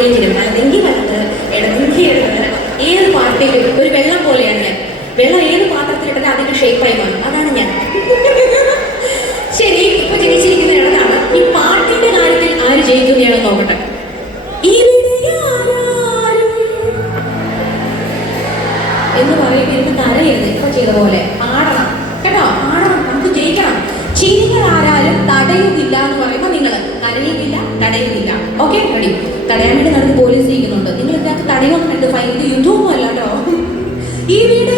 ആരെങ്കിലും വലതെങ്കി വലത് ഇടതെങ്കി ഇടത് ഏത് പാർട്ടിയിലും ഒരു വെള്ളം പോലെയാണ് ഞാൻ. വെള്ളം ഏത് പാത്രത്തിലിട്ടത് അതിന്റെ ഷേപ്പായി മാറും. അതാണ് ഞാൻ. ശരി, ഇപ്പൊ ജനിച്ചിരിക്കുന്ന ഇടതാണ്. ഈ പാട്ടിന്റെ കാര്യത്തിൽ ആര് ജയിക്കുന്നതാണെന്ന് നോക്കട്ടെ. എന്ന് പറയുമ്പോൾ എനിക്ക് കരയരുത്. ഇപ്പൊ ചെയ്ത പോലെ പാടണം കേട്ടോ, പാടണം, നമുക്ക് ജയിക്കണം. ചിരികൾ ആരാലും തടയുന്നില്ല എന്ന് പറയുമ്പോൾ നിങ്ങൾ കരയുന്നില്ല, തടയുന്നില്ല. Okay, ready? തടയാൻ വേണ്ടി നടന്ന് പോലീസ് ഇരിക്കുന്നുണ്ട്. നിങ്ങൾ ഇതിനകത്ത് തടയൊന്നും വേണ്ട, ഫൈൻ, ഇത് യുദ്ധമൊന്നും അല്ല കേട്ടോ. ഈ വീട്